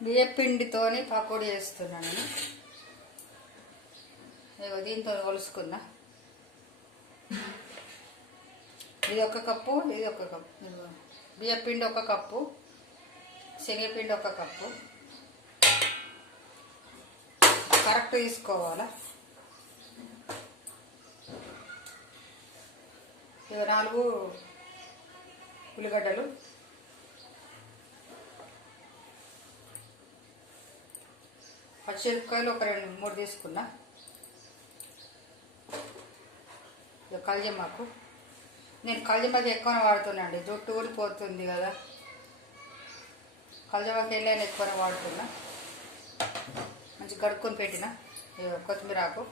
బియ్యపిండితోని పకోడీ చేస్తున్నాను నేను. ఇగో దీంతో కొలుసుకున్నా. ఇది ఒక కప్పు, ఇది ఒక కప్పు. బియ్యపిండి ఒక కప్పు, శనగపిండి ఒక కప్పు. కరెక్ట్ తీసుకోవాలా. ఇక 4 ఉల్లిగడ్డలు, పచ్చిమిరపకాయలు ఒక 2-3 తీసుకున్నా. ఇక కల్జమాకు, నేను కల్జమాకు ఎక్కువనే వాడుతున్నాండి, జుట్టు ఊడిపోతుంది కదా, కల్జమాకు వెళ్ళాను ఎక్కువనే వాడుతున్నా. మంచి కడుక్కొని పెట్టిన. కొత్తిమీర ఆకు,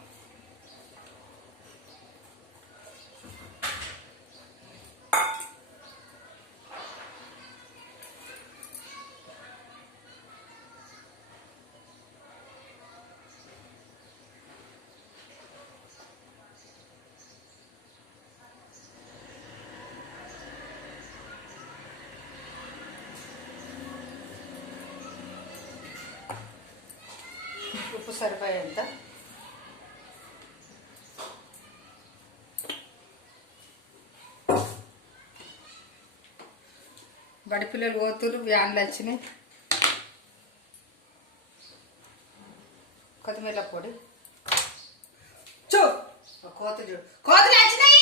ఉప్పు సరిపోయేంత. బడి పిల్లలు పోతురు, వ్యాన్లు వచ్చినాయి. కొత్తిమీర పొడి, కోతులు చూడు, కోతులు వచ్చినాయి.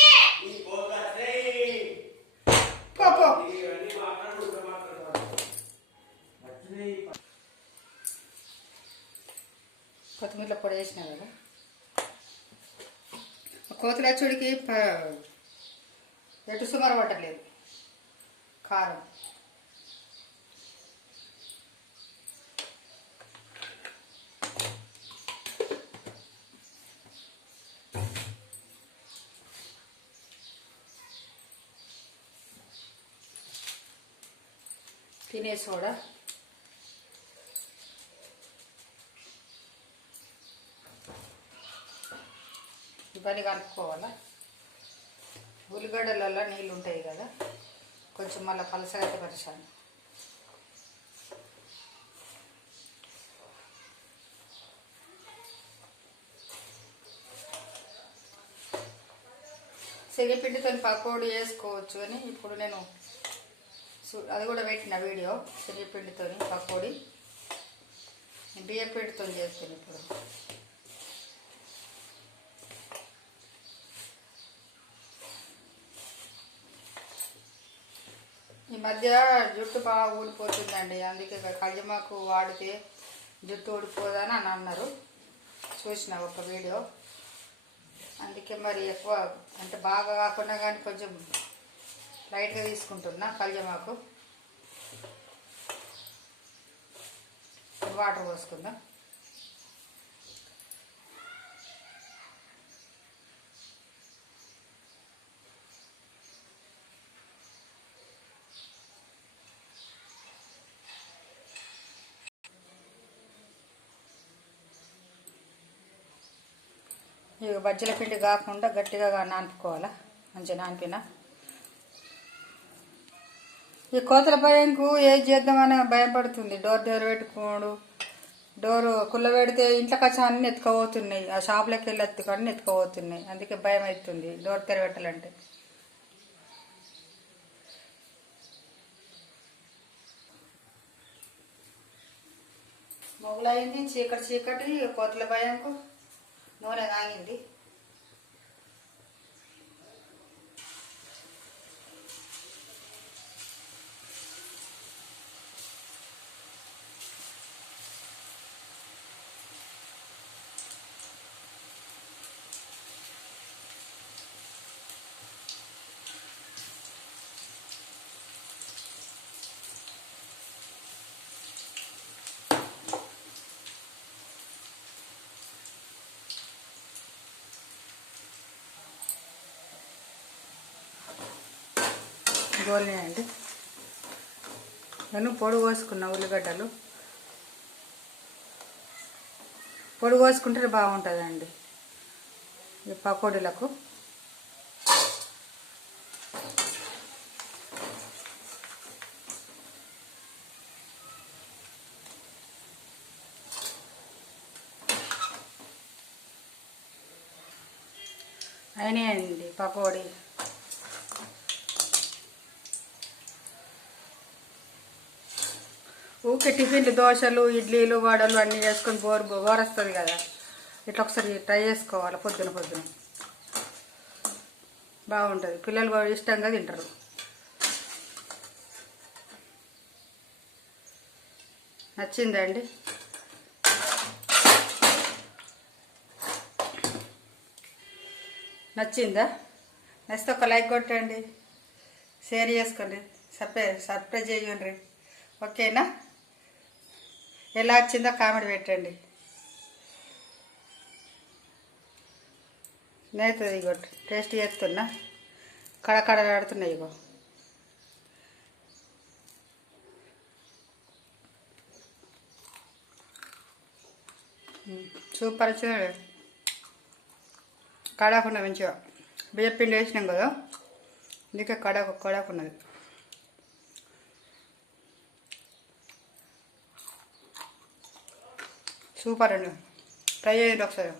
కొత్తిమీర పొడి వేసినా కదా. కోతుల చూడికి ఎటు సుమారు పట్టలేదు. కారం, తినే సోడా, ఇవన్నీ కలుపుకోవాలా. ఉల్లిగడ్డలలో నీళ్ళు ఉంటాయి కదా, కొంచెం మళ్ళీ పలసగా అయితే పరిచాను. శనగపిండితో పకోడీ వేసుకోవచ్చు అని ఇప్పుడు నేను అది కూడా పెట్టిన వీడియో. శనగపిండితో పకోడీ బియ్యపిండితో చేస్తాను ఇప్పుడు. ఈ మధ్య జుట్టు బాగా ఊడిపోతుందండి, అందుకే కల్జమాకు వాడితే జుట్టు ఊడిపోదని అని అన్నారు. చూసిన ఒక వీడియో, అందుకే మరి ఎక్కువ అంటే బాగా కాకుండా కానీ కొంచెం లైట్గా తీసుకుంటున్నా కల్జమాకు. వాటర్ పోసుకుందాం. ఇక బజ్జీల పిండి కాకుండా గట్టిగా నానుకోవాలా, మంచిగా నానిపిన. ఈ కోతల భయంకు ఏది చేద్దామని భయం పడుతుంది. డోర్ దగ్గర పెట్టుకోడు, డోరు కుల్ల పెడితే ఇంట్లోకి వచ్చి అన్నీ ఎత్తుకపోతున్నాయి, ఆ షాప్లోకి వెళ్ళి అన్ని ఎత్తుకపోతున్నాయి. అందుకే భయం అవుతుంది డోర్ తెర పెట్టాలంటే. మొగలైంది, చీకటి చీకటి, కోతల భయంకు నూనె కాగింది. గోలినాయండి. నేను పొడి కోసుకున్నా. ఉల్లిగడ్డలు పొడి కోసుకుంటే బాగుంటుందండి ఈ పకోడీలకు. అయినాయండి పకోడీ. ఊకే టిఫిన్లు దోశలు ఇడ్లీలు వడలు అన్నీ వేసుకొని బోర్ వస్తుంది కదా. ఇట్లా ఒకసారి ట్రై చేసుకోవాలి పొద్దున బాగుంటుంది. పిల్లలు కూడా ఇష్టంగా తింటారు. నచ్చిందండి. నచ్చిందా? నచ్చితే ఒక లైక్ కొట్టండి, షేర్ చేసుకోండి, సబ్స్క్రైబ్ చేయండి. ఓకేనా? ఎలా వచ్చిందో కామెంట్ పెట్టండి. నేతుంది ఇగో టేస్ట్ చేస్తున్నా, కడకడలాడుతున్నాయి ఇగో. సూపర్ వచ్చింది. కడాకున్నది మంచిగా. బియ్యం పిండి వేసినాం కదా, అందుకే కడాకున్నది. సూపర్ అండి. ట్రై చేయండి ఒకసారి.